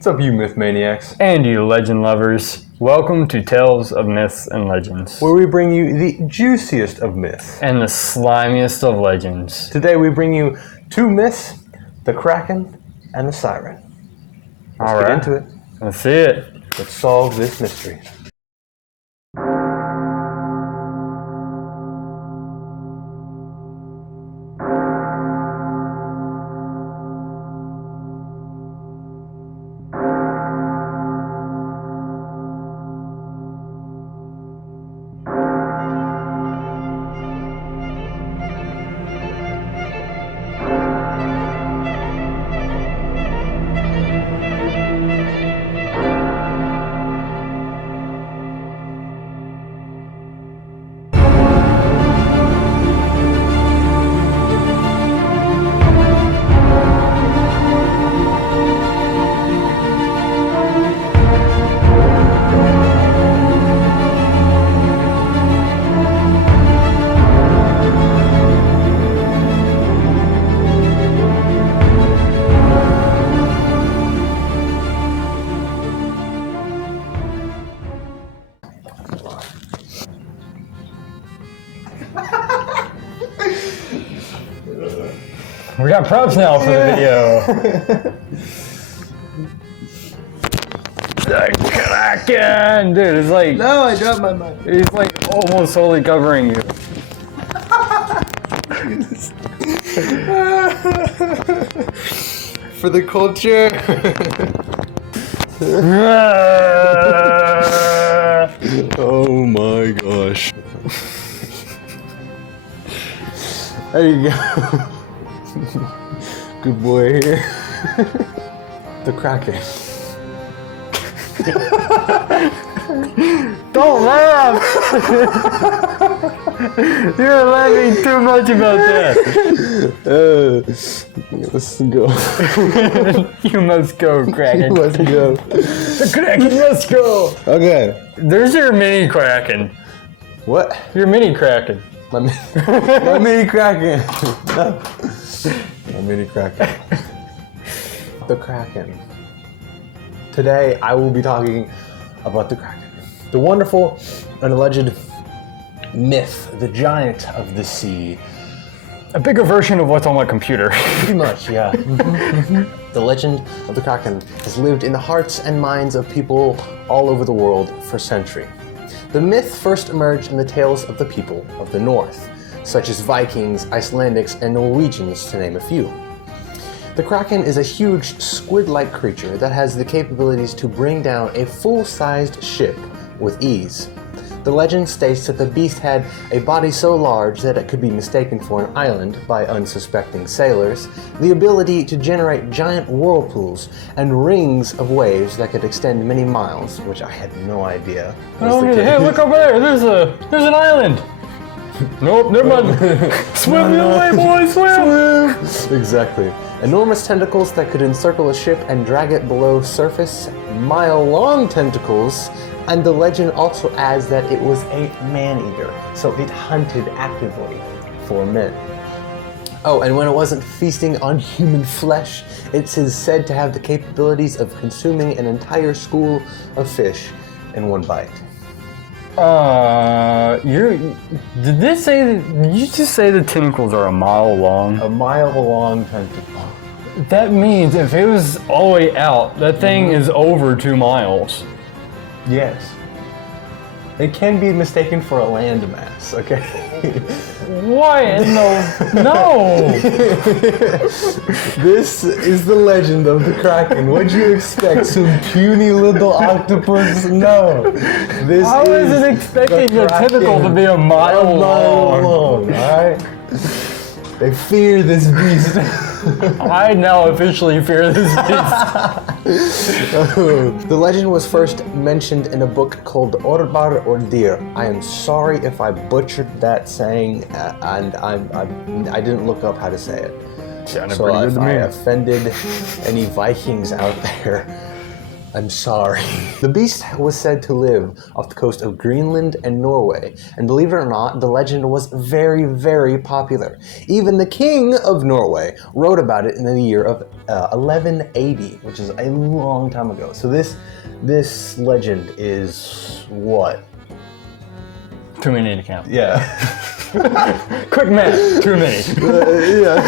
What's up, you myth maniacs? And you legend lovers. Welcome to Tales of Myths and Legends. Where we bring you the juiciest of myths. And the slimiest of legends. Today we bring you two myths, the Kraken and the Siren. Let's get into it. Let's see it. Let's solve this mystery. We got props now for the video. The Kraken! Dude, it's like... No, I dropped my mic. He's like almost solely covering you. For the culture. Oh my gosh. There you go. Good boy here. The Kraken. Don't laugh! You're laughing too much about that. Let's go. You must go, Kraken. Let's go. The Kraken must go! Okay. There's your mini Kraken. What? Your mini Kraken. My mini Kraken. No. My mini Kraken. The Kraken. Today I will be talking about the Kraken. The wonderful and alleged myth, the giant of the sea. A bigger version of what's on my computer. Pretty much, yeah. The legend of the Kraken has lived in the hearts and minds of people all over the world for centuries. The myth first emerged in the tales of the people of the North, such as Vikings, Icelandics, and Norwegians, to name a few. The Kraken is a huge squid-like creature that has the capabilities to bring down a full-sized ship with ease. The legend states that the beast had a body so large that it could be mistaken for an island by unsuspecting sailors, the ability to generate giant whirlpools, and rings of waves that could extend many miles, which I had no idea was the case. Hey, look over there! There's an island! Nope, never mind. Swim the way, boys, swim! Exactly. Enormous tentacles that could encircle a ship and drag it below surface, mile-long tentacles, and the legend also adds that it was a man-eater, so it hunted actively for men. Oh, and when it wasn't feasting on human flesh, it is said to have the capabilities of consuming an entire school of fish in one bite. Did you just say the tentacles are a mile long? A mile-long tentacle. That means if it was all the way out, that thing is over 2 miles. Yes. It can be mistaken for a landmass, okay? Why in the... No! This is the legend of the Kraken. What'd you expect? Some puny little octopus? No. I wasn't expecting the tentacle to be a mile long. Alright? They fear this beast. I now officially fear this beast. The legend was first mentioned in a book called Orbar or Dir. I am sorry if I butchered that saying, and I didn't look up how to say it. Sounded So pretty good if to I me. offended any Vikings out there, I'm sorry. The beast was said to live off the coast of Greenland and Norway, and believe it or not, the legend was very, very popular. Even the king of Norway wrote about it in the year of 1180, which is a long time ago. So this legend is what? Too many to count. Yeah. Quick math. Too many. Yeah.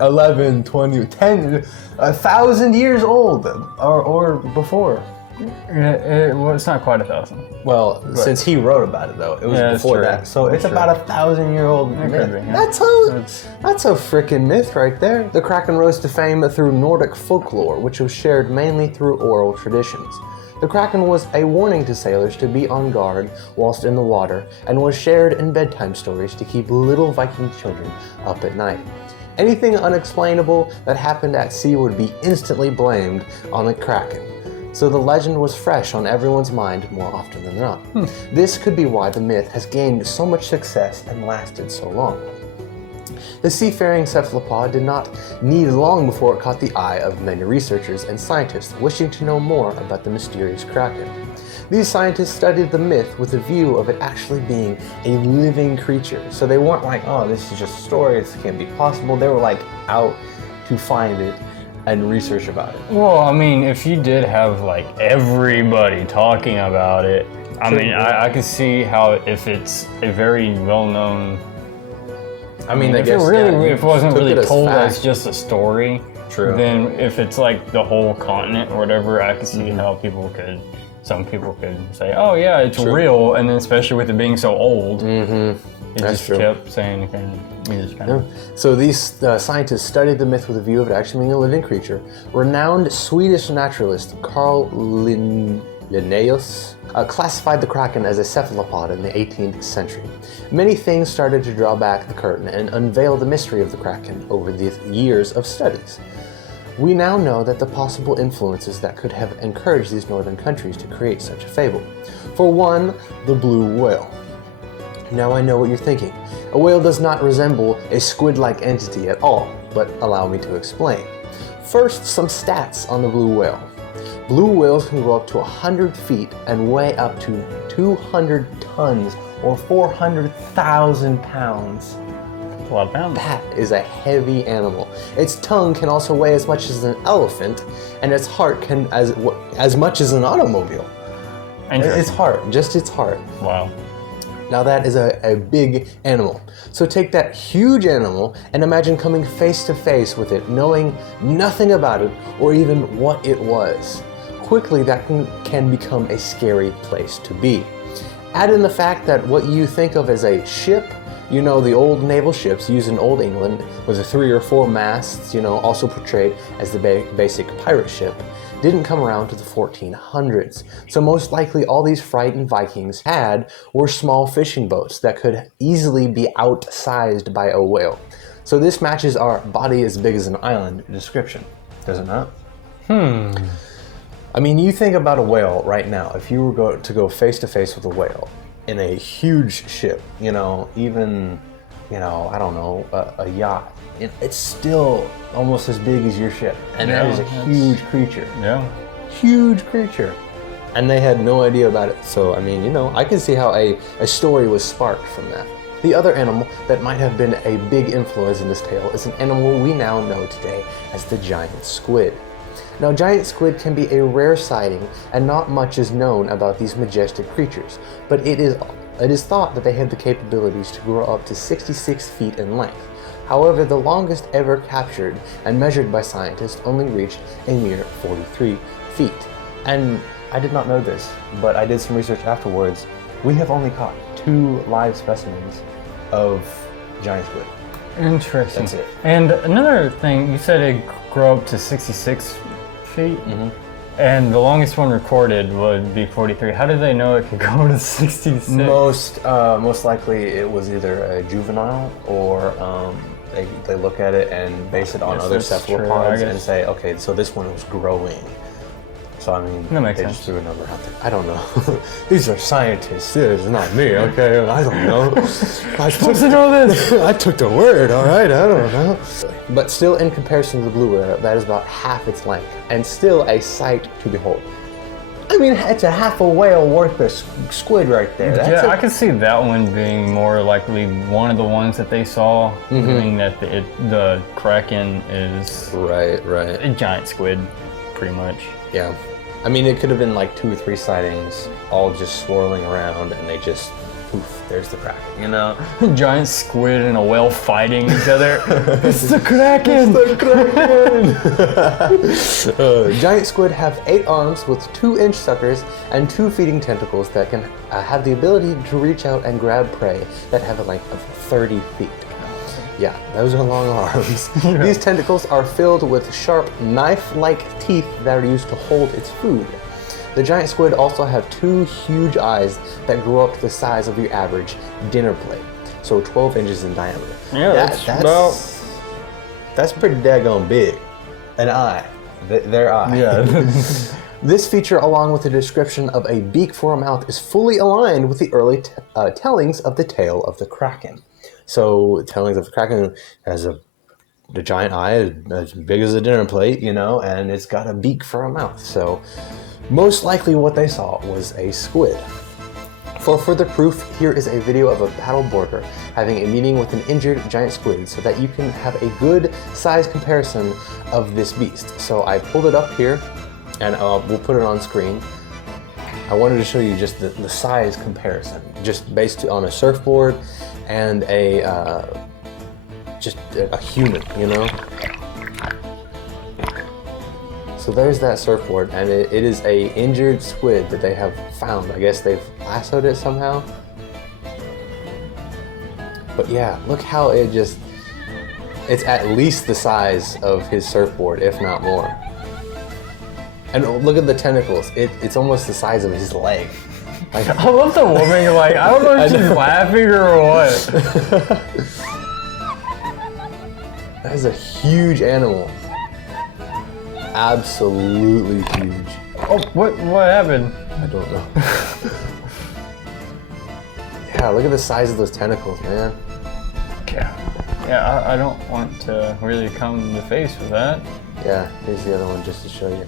11, 20, 10, 1,000 years old, or before. Well, it's not quite 1,000. Well, since he wrote about it, though, it was before that. So it's about 1,000-year-old myth. Yeah. That's a freaking myth right there. The Kraken rose to fame through Nordic folklore, which was shared mainly through oral traditions. The Kraken was a warning to sailors to be on guard whilst in the water, and was shared in bedtime stories to keep little Viking children up at night. Anything unexplainable that happened at sea would be instantly blamed on the Kraken. So the legend was fresh on everyone's mind more often than not. This could be why the myth has gained so much success and lasted so long. The seafaring cephalopod did not need long before it caught the eye of many researchers and scientists wishing to know more about the mysterious Kraken. These scientists studied the myth with a view of it actually being a living creature. So they weren't like, oh, this is just a story, this can't be possible. They were like out to find it and research about it. Well, I mean, if you did have like everybody talking about it, I mean, I could see how if it's a very well-known. I mean, if it wasn't really told as just a story, then if it's like the whole continent or whatever, I could see how some people could say, oh yeah, it's real, and then especially with it being so old, it just kept saying anything. So these scientists studied the myth with a view of it actually being a living creature. Renowned Swedish naturalist Carl Linnaeus classified the Kraken as a cephalopod in the 18th century. Many things started to draw back the curtain and unveil the mystery of the Kraken over the years of studies. We now know that the possible influences that could have encouraged these northern countries to create such a fable. For one, the blue whale. Now I know what you're thinking. A whale does not resemble a squid-like entity at all, but allow me to explain. First, some stats on the blue whale. Blue whales can grow up to 100 feet and weigh up to 200 tons or 400,000 pounds. A lot of pounds. That is a heavy animal. Its tongue can also weigh as much as an elephant, and its heart can as much as an automobile. Its heart, just its heart. Wow. Now that is a big animal. So take that huge animal and imagine coming face to face with it, knowing nothing about it or even what it was. Quickly, that can become a scary place to be. Add in the fact that what you think of as a ship, you know, the old naval ships used in Old England with the 3 or 4 masts, you know, also portrayed as the basic pirate ship, didn't come around to the 1400s. So most likely all these frightened Vikings had were small fishing boats that could easily be outsized by a whale. So this matches our body as big as an island description, does it not? I mean, you think about a whale right now. If you were to go face to face with a whale in a huge ship, you know, even, you know, I don't know, a yacht, it's still almost as big as your ship. And that is a huge creature. Yeah. Huge creature. And they had no idea about it. So, I mean, you know, I can see how a story was sparked from that. The other animal that might have been a big influence in this tale is an animal we now know today as the giant squid. Now, giant squid can be a rare sighting, and not much is known about these majestic creatures, but it is thought that they have the capabilities to grow up to 66 feet in length. However, the longest ever captured and measured by scientists only reached a mere 43 feet. And I did not know this, but I did some research afterwards. We have only caught 2 live specimens of giant squid. Interesting. That's it. And another thing, you said it grew up to 66 feet, and the longest one recorded would be 43. How did they know it could go to 66? Most likely it was either a juvenile or they look at it and base it on other cephalopods and say, okay, so this one was growing. So I mean, that makes they sense. just threw a number out there. I don't know. These are scientists. This is not me. Okay, I don't know. I supposed to know this. I took the word. All right, I don't know. But still, in comparison to the blue whale, that is about half its length, and still a sight to behold. I mean, it's a half a whale worth of squid right there. That's I can see that one being more likely one of the ones that they saw, meaning that the kraken is right. A giant squid, pretty much. Yeah. I mean, it could have been like 2 or 3 sightings, all just swirling around, and they just, poof, there's the kraken, you know? Giant squid and a whale fighting each other. It's the kraken! It's the kraken! Giant squid have 8 arms with 2-inch suckers and 2 feeding tentacles that can have the ability to reach out and grab prey that have a length of 30 feet. Yeah, those are long arms. These tentacles are filled with sharp, knife-like teeth that are used to hold its food. The giant squid also have 2 huge eyes that grow up to the size of your average dinner plate, so 12 inches in diameter. Yeah, that's pretty daggone big. An eye. Their eye. Yeah. This feature, along with the description of a beak for a mouth, is fully aligned with the early tellings of the tale of the kraken. So, tellings of the kraken has the giant eye as big as a dinner plate, you know, and it's got a beak for a mouth. So, most likely what they saw was a squid. For further proof, here is a video of a paddleboarder having a meeting with an injured giant squid so that you can have a good size comparison of this beast. So, I pulled it up here, and we'll put it on screen. I wanted to show you just the size comparison, just based on a surfboard and just a human, you know? So there's that surfboard, and it is a injured squid that they have found. I guess they've lassoed it somehow. But yeah, look how it's at least the size of his surfboard, if not more. And look at the tentacles. It's almost the size of his leg. Like, I love the woman, like, I don't know if she's laughing or what. That is a huge animal. Absolutely huge. Oh, what happened? I don't know. Yeah, look at the size of those tentacles, man. Yeah, I don't want to really come in the face with that. Yeah, here's the other one just to show you.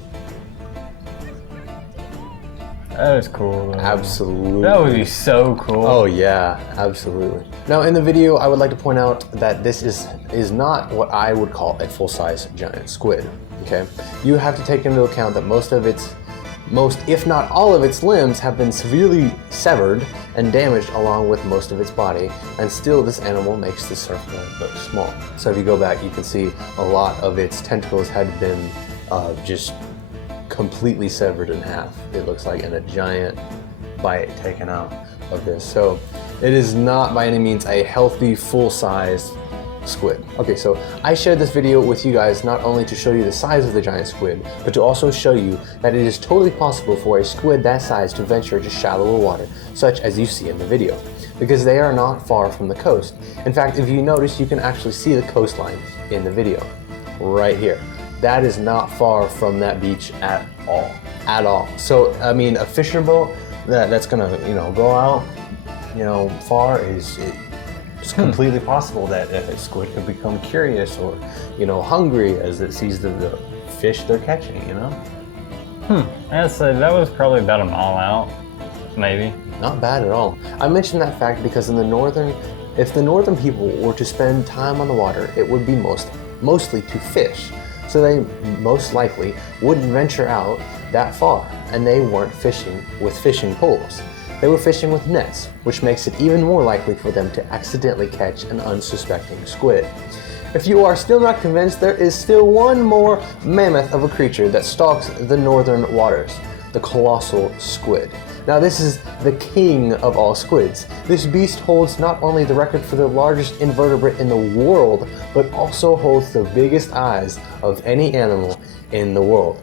That is cool, though. Absolutely. That would be so cool. Oh yeah, absolutely. Now in the video, I would like to point out that this is not what I would call a full-size giant squid, okay? You have to take into account that most, if not all of its limbs have been severely severed and damaged along with most of its body, and still this animal makes the surfboard look small. So if you go back, you can see a lot of its tentacles had been just completely severed in half, it looks like, and a giant bite taken out of this. So it is not by any means a healthy, full-size squid. Okay, so I shared this video with you guys not only to show you the size of the giant squid, but to also show you that it is totally possible for a squid that size to venture to shallower water, such as you see in the video, because they are not far from the coast. In fact, if you notice, you can actually see the coastline in the video, right here. That is not far from that beach at all. So, I mean, a fishing boat that's gonna, go out, far it's completely possible that if a squid could become curious or, hungry as it sees the fish they're catching, That was probably about a mile out, maybe. Not bad at all. I mentioned that fact because if the northern people were to spend time on the water, it would be mostly to fish. So they most likely wouldn't venture out that far, and they weren't fishing with fishing poles. They were fishing with nets, which makes it even more likely for them to accidentally catch an unsuspecting squid. If you are still not convinced, there is still one more mammoth of a creature that stalks the northern waters, the colossal squid. Now this is the king of all squids. This beast holds not only the record for the largest invertebrate in the world, but also holds the biggest eyes of any animal in the world.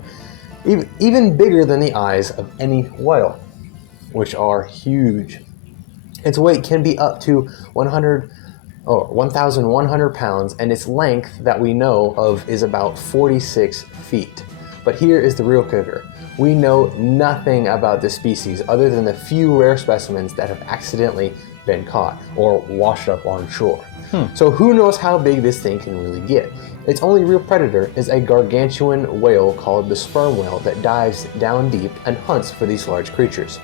Even bigger than the eyes of any whale, which are huge. Its weight can be up to 1,100 pounds, and its length that we know of is about 46 feet. But here is the real kicker. We know nothing about this species other than the few rare specimens that have accidentally been caught or washed up on shore. So who knows how big this thing can really get? Its only real predator is a gargantuan whale called the sperm whale that dives down deep and hunts for these large creatures.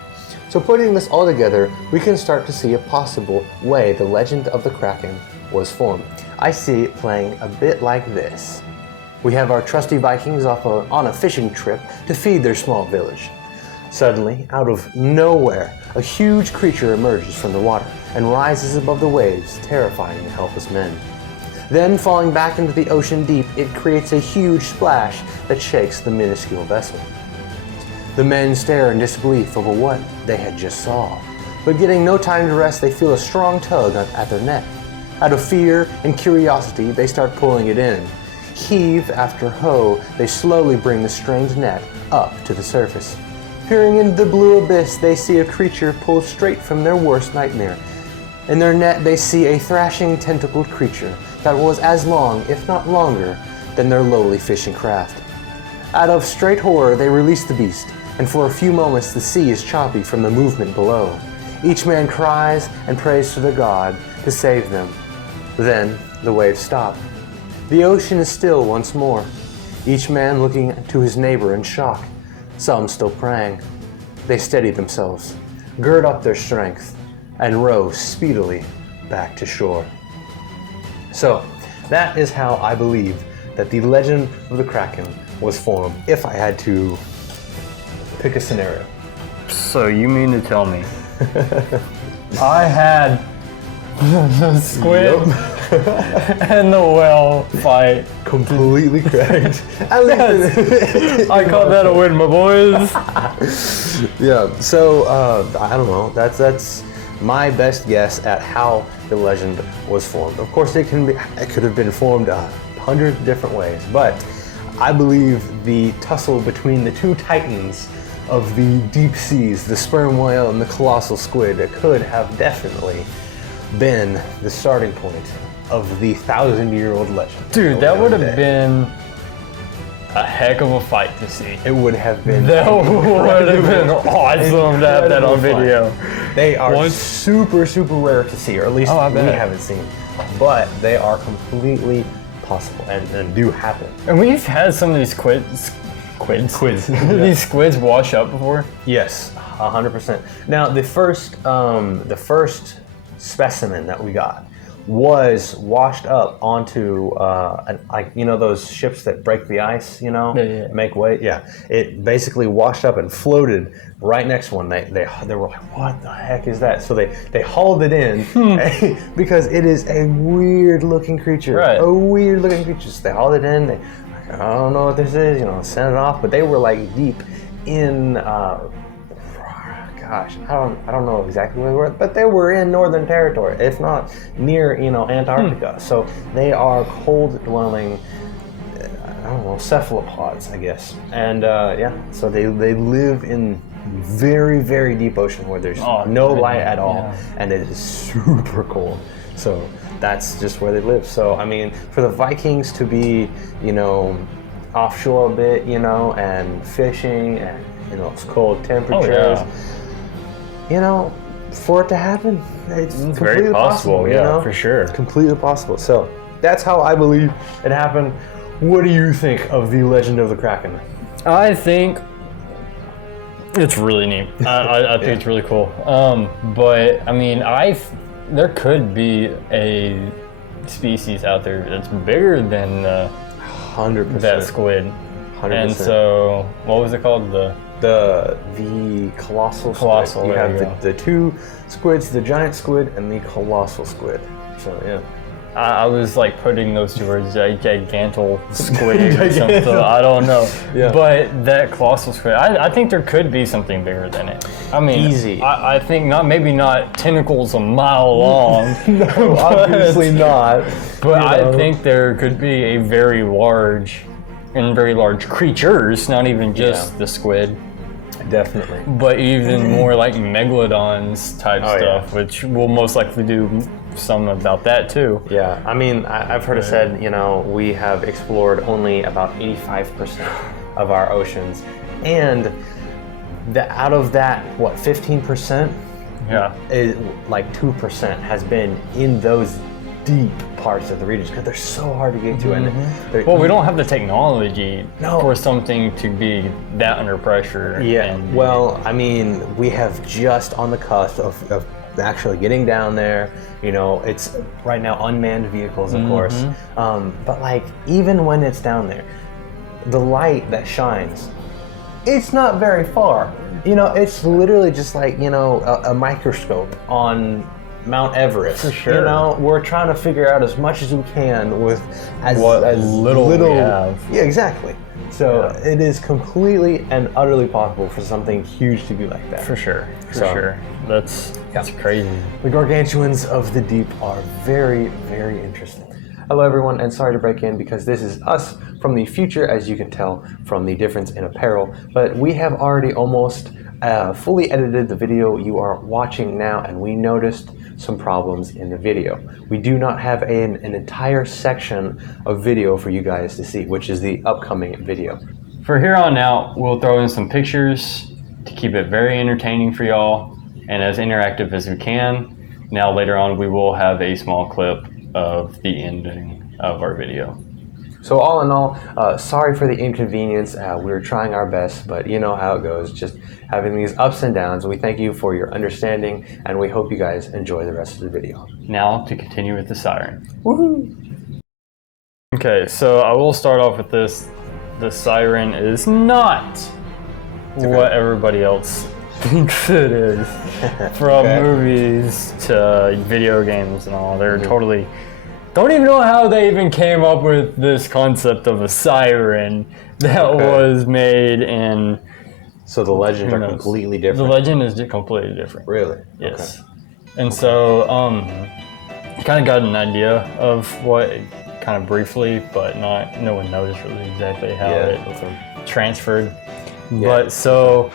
So putting this all together, we can start to see a possible way the legend of the Kraken was formed. I see it playing a bit like this. We have our trusty Vikings off on a fishing trip to feed their small village. Suddenly, out of nowhere, a huge creature emerges from the water and rises above the waves, terrifying the helpless men. Then, falling back into the ocean deep, it creates a huge splash that shakes the minuscule vessel. The men stare in disbelief over what they had just saw, but getting no time to rest, they feel a strong tug at their neck. Out of fear and curiosity, they start pulling it in. Heave after hoe, they slowly bring the strange net up to the surface. Peering into the blue abyss, they see a creature pulled straight from their worst nightmare. In their net, they see a thrashing, tentacled creature that was as long, if not longer, than their lowly fishing craft. Out of straight horror, they release the beast, and for a few moments the sea is choppy from the movement below. Each man cries and prays to the god to save them. Then the waves stop. The ocean is still once more, each man looking to his neighbor in shock, some still praying. They steady themselves, gird up their strength, and row speedily back to shore. So, that is how I believe that the legend of the Kraken was formed, if I had to pick a scenario. So you mean to tell me I had the squid and the whale fight? Completely correct. At least I call that a win, my boys. Yeah, so I don't know. That's my best guess at how the legend was formed. Of course, it could have been formed 100 different ways, but I believe the tussle between the two titans of the deep seas, the sperm whale and the colossal squid, could have definitely been the starting point of the 1,000-year-old legend. Dude, that would have been a heck of a fight to see. It would have been. That would have been awesome to have that on video. They are super, super rare to see, or at least we haven't seen. But they are completely possible and do happen. And we've had some of these squids. These squids wash up before. Yes, 100%. Now the first specimen that we got was washed up onto those ships that break the ice, make way. Yeah, it basically washed up and floated right next to one. They were like, what the heck is that? So they hauled it in because it is a weird looking creature. Right. A weird looking creature. So they hauled it in. They, I don't know what this is, sent it off. But they were like deep in. Gosh, I don't know exactly where they were, but they were in Northern Territory, if not near, Antarctica. So they are cold-dwelling, cephalopods, I guess. And so they live in very, very deep ocean where there's no light at all, and it is super cold. So that's just where they live. So I mean, for the Vikings to be, offshore a bit, and fishing and it's cold temperatures. For it to happen, it's very possible, for sure. It's completely possible. So that's how I believe it happened. What do you think of the legend of the Kraken? I think it's really neat. I think it's really cool. But I mean, there could be a species out there that's bigger than 100% that squid. 100%. And so, what was it called? The colossal squid. You have the two squids, the giant squid and the colossal squid. So yeah. I was like putting those two words, gigantal squid or something. I don't know. Yeah. But that colossal squid, I think there could be something bigger than it. I mean, easy. I think maybe not tentacles a mile long. No, obviously not. But I think there could be a very large creatures, not even just the squid. Definitely. But even more like megalodons type stuff, which we'll most likely do some about that too. Yeah, I mean, I've heard it said, we have explored only about 85% of our oceans, and out of that, what, 15%? Yeah. Is like 2% has been in those deep parts of the regions because they're so hard to get to. And well, we don't have the technology No. for something to be that under pressure. Yeah. Well, I mean, we have just on the cusp of actually getting down there. You know, it's right now unmanned vehicles, of course. But like, even when it's down there, the light that shines, it's not very far. You know, it's literally just like, you know, a microscope on Mount Everest. For sure. You know, we're trying to figure out as much as we can with as little we have. Yeah, exactly. So it is completely and utterly possible for something huge to be like that. For sure. For sure. That's crazy. The gargantuans of the deep are very, very interesting. Hello everyone, and sorry to break in because this is us from the future, as you can tell from the difference in apparel, but we have already almost fully edited the video you are watching now, and we noticed some problems in the video. We do not have an entire section of video for you guys to see, which is the upcoming video. For here on out, we'll throw in some pictures to keep it very entertaining for y'all and as interactive as we can. Now later on, we will have a small clip of the ending of our video. So all in all, sorry for the inconvenience. We were trying our best, but you know how it goes, just having these ups and downs. We thank you for your understanding, and we hope you guys enjoy the rest of the video. Now to continue with the siren. Woohoo! Okay, so I will start off with this. The siren is not what everybody else thinks it is. From movies to video games and all. They're totally... Don't even know how they even came up with this concept of a siren that was made in... So the legends are completely different? The legend is completely different. Really? Yes. Okay. And so, kind of got an idea of what, kind of briefly, but no one knows really exactly how it transferred. Yeah. But so,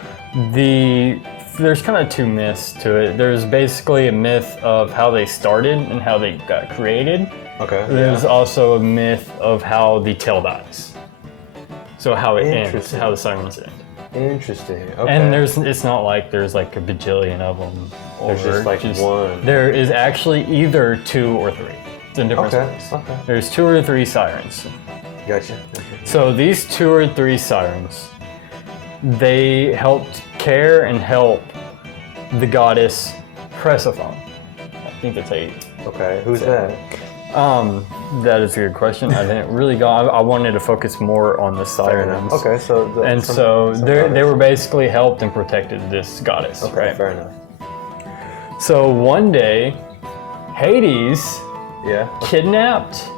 there's kind of two myths to it. There's basically a myth of how they started and how they got created. Okay. There's also a myth of how the tale dies. So how it ends, how the sirens end. Interesting. Okay. And it's not like there's like a bajillion of them. There's just like one. There is actually either 2 or 3. It's in different stories. Okay. There's 2 or 3 sirens. Gotcha. So these 2 or 3 sirens, they helped care and help the goddess Persephone. I think that's how you... Okay, who's that? That is a good question. I didn't really go. I wanted to focus more on the sirens. Okay, so they were basically helped and protected this goddess. Okay, right? fair enough. So one day, Hades kidnapped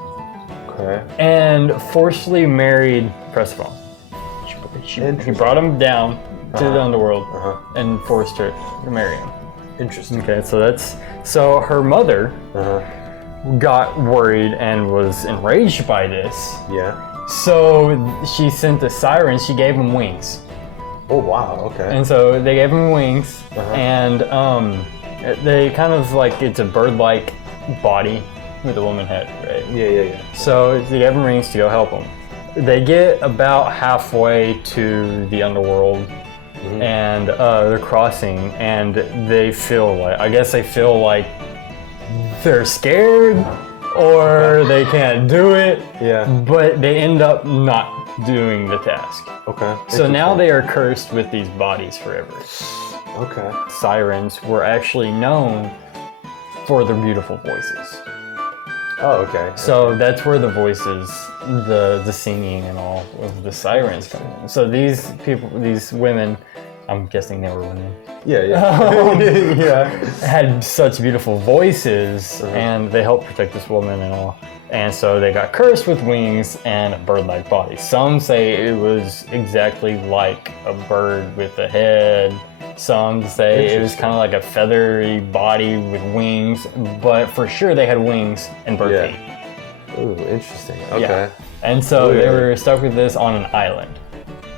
and forcibly married Persephone. He brought him down to the underworld and forced her to marry him. Interesting. Okay, so her mother got worried and was enraged by this. Yeah. So she sent the sirens. She gave them wings. Oh wow. Okay. And so they gave them wings, and they kind of like, it's a bird-like body with a woman head, right? Yeah. So they gave them wings to go help them. They get about halfway to the underworld, and they're crossing, and they feel like they're scared or they can't do it. Yeah. But they end up not doing the task. Okay. So now they are cursed with these bodies forever. Okay. Sirens were actually known for their beautiful voices. Oh, okay. So that's where the voices, the singing and all of the sirens come in. So these people, these women, I'm guessing they were women. Yeah. Had such beautiful voices, and they helped protect this woman and all. And so they got cursed with wings and a bird-like body. Some say it was exactly like a bird with a head. Some say it was kind of like a feathery body with wings, but for sure they had wings and bird feet. Ooh, interesting. Okay. Yeah. And so they were stuck with this on an island,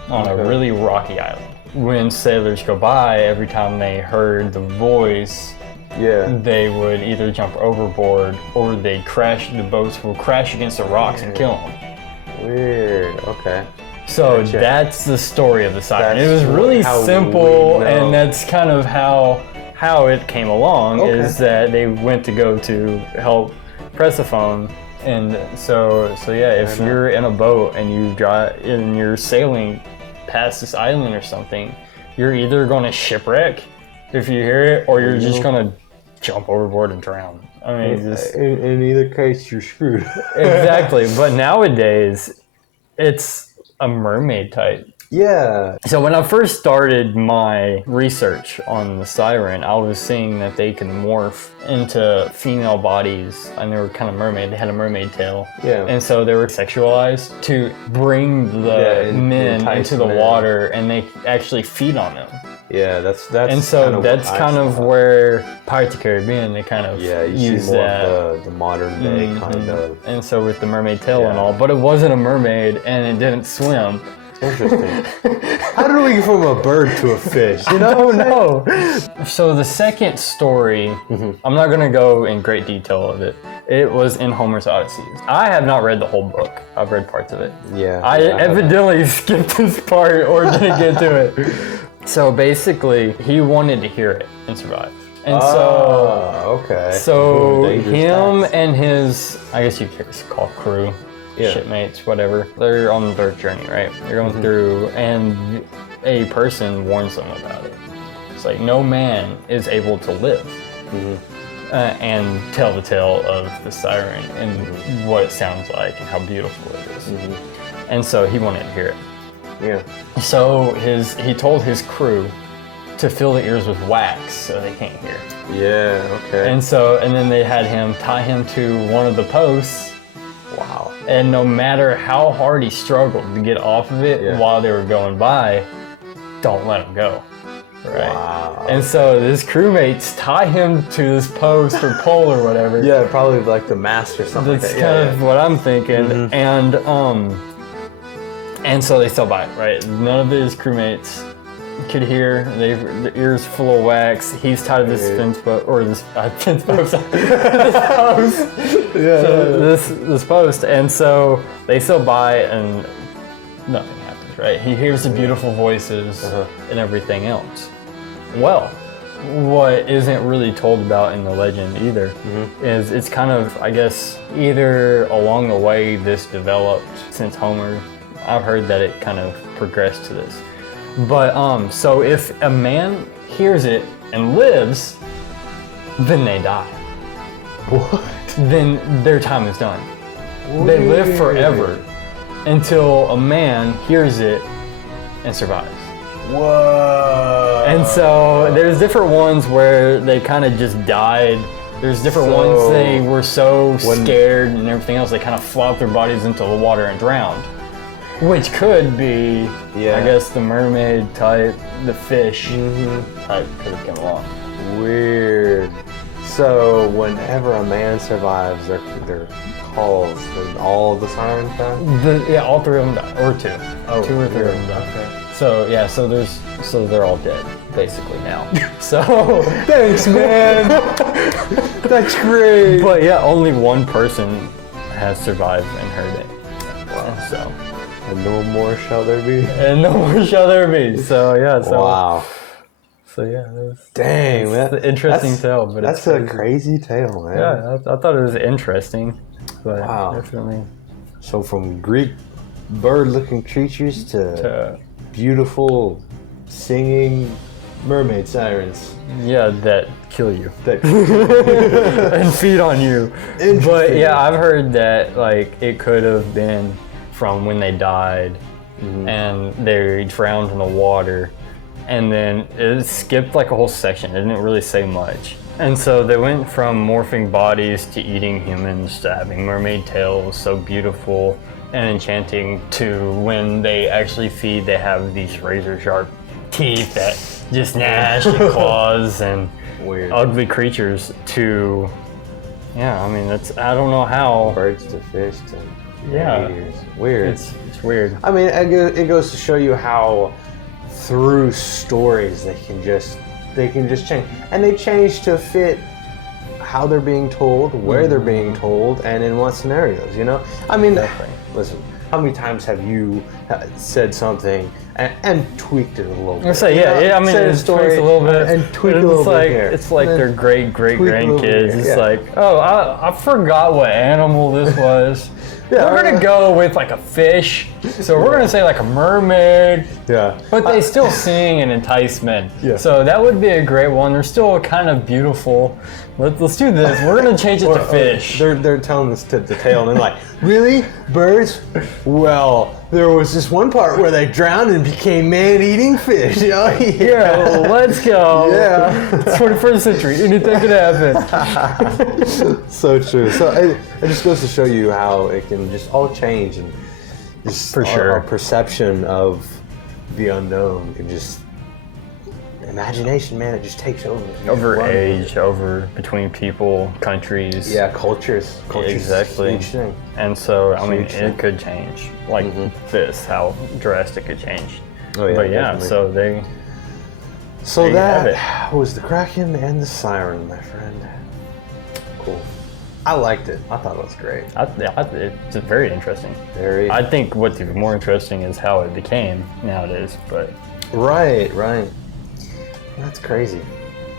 on a really rocky island. When sailors go by, every time they heard the voice, they would either jump overboard or they'd crash. The boats will crash against the rocks and kill them. Weird. Okay. So Gotcha. that's the story of the siren. That's It was really how simple, we know. and that's kind of how it came along. Okay. Is that they went to go to help Persephone, and so yeah. If you're in a boat and you're sailing past this island or something, you're either going to shipwreck if you hear it, or you're just going to jump overboard and drown. I mean, in either case, you're screwed. exactly. But nowadays, it's a mermaid type. Yeah. So when I first started my research on the siren, I was seeing that they can morph into female bodies, and they were kind of mermaid. They had a mermaid tail. Yeah. And so they were sexualized to bring the men into the water, and they actually feed on them. Yeah, that's And so that's kind of where Pirates of the Caribbean, they kind of use more that. of the modern day kind of. And so with the mermaid tail and all, but it wasn't a mermaid, and it didn't swim. Interesting. How did we get from a bird to a fish? You know? No. So the second story, I'm not going to go in great detail of it. It was in Homer's Odyssey. I have not read the whole book. I've read parts of it. Yeah. I evidently skipped this part or didn't get to it. So basically, he wanted to hear it and survive. And so him and his, I guess you could call crew, shipmates, whatever, they're on their journey, right? They're going through, and a person warns them about it. It's like, no man is able to live and tell the tale of the siren and what it sounds like and how beautiful it is. And so he wanted to hear it. Yeah. So he told his crew to fill the ears with wax so they can't hear. Yeah, okay. And then they had him tie him to one of the posts. Wow. And no matter how hard he struggled to get off of it while they were going by, don't let him go. Right. Wow. And so his crewmates tie him to this post or pole or whatever. Yeah, probably like the mast or something. That's kind of what I'm thinking. And so they still by it, right? None of his crewmates could hear. The ears full of wax. He's tied to this fence post, or this fence post. This post. This post, and so they still by, and nothing happens, right? He hears the beautiful voices and everything else. Well, what isn't really told about in the legend either is it's kind of, I guess, either along the way this developed since Homer. I've heard that it kind of progressed to this. But so if a man hears it and lives, then they die. What? Then their time is done. They live forever until a man hears it and survives. Whoa. And so there's different ones where they kind of just died. There's different ones they were so scared and everything else, they kind of flopped their bodies into the water and drowned. Which could be, I guess, the mermaid type, the fish type could have come along. Weird. So whenever a man survives, they're calls, and all the sirens die? All three of them die, or two. Two or three of them die. Okay. So so they're all dead, basically now. So Thanks, man. That's great. But yeah, only one person has survived and heard it. Wow. So. And no more shall there be. And no more shall there be. So yeah. So, wow. So yeah. That's an interesting tale, but that's a crazy tale, man. Yeah, I thought it was interesting, but wow. definitely. So from Greek bird-looking creatures to beautiful singing mermaid sirens. Yeah, that kill you. And feed on you. But yeah, I've heard that like it could have been from when they died and they drowned in the water, and then it skipped like a whole section. It didn't really say much. And so they went from morphing bodies to eating humans to having mermaid tails, so beautiful and enchanting, to when they actually feed, they have these razor sharp teeth that just gnash and claws and weird ugly creatures, to I mean, I don't know how. Birds to fish to eaters. Weird. It's weird. I mean, it goes to show you how through stories they can just change, and they change to fit how they're being told, where they're being told, and in what scenarios. You know, I mean, listen, how many times have you said something and tweaked it a little bit? I mean, it's tweaked a little bit. And tweaked a little bit here. It's like their great grandkids. It's like, oh, I forgot what animal this was. We're gonna go with like a fish, so we're gonna say like a mermaid. Yeah. But they still sing and entice men. Yeah. So that would be a great one. They're still kind of beautiful. Let's do this. We're gonna change it to fish. They're telling us to the tale, and they're like, really? Birds? Well, there was this one part where they drowned and became man-eating fish. Yeah, let's go. Yeah. It's 21st century. Anything can happen. So true. So it just goes to show you how it can just all change, and just For sure. our perception of the unknown can just imagination, man. It just takes over. Over age, over between people, countries. Yeah, cultures. Exactly. Huge thing. And so, I mean, Huge thing. it could change. Like this, how drastic it changed. Oh yeah. But yeah, definitely. so they. So There you have that was the Kraken and the Siren, my friend. Cool. I liked it. I thought it was great. It's very interesting. Very. I think what's even more interesting is how it became nowadays. But Right. That's crazy.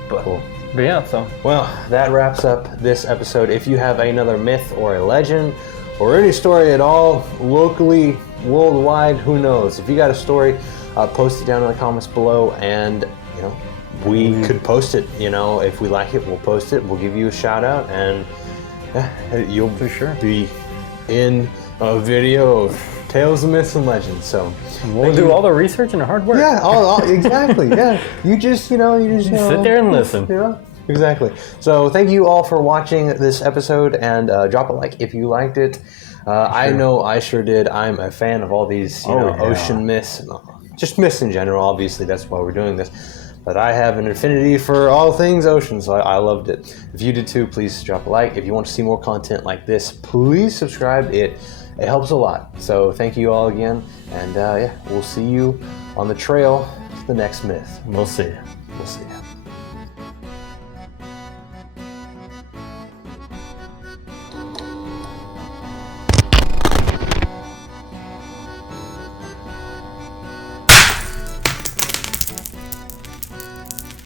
Cool. But yeah, so Well, that wraps up this episode. If you have another myth or a legend or any story at all, locally, worldwide, who knows? If you got a story, post it down in the comments below, and we could post it. If we like it, we'll post it. We'll give you a shout out, and you'll For sure. be in a video of Tales of Myths and Legends. So we'll do all the research and the hard work. yeah, exactly. Yeah, you just sit there and listen. Exactly. So thank you all for watching this episode, and drop a like if you liked it. I know I sure did. I'm a fan of all these ocean myths, just myths in general. Obviously, that's why we're doing this. But I have an affinity for all things ocean, so I loved it. If you did too, please drop a like. If you want to see more content like this, please subscribe. It helps a lot. So thank you all again, and we'll see you on the trail to the next myth. We'll see you.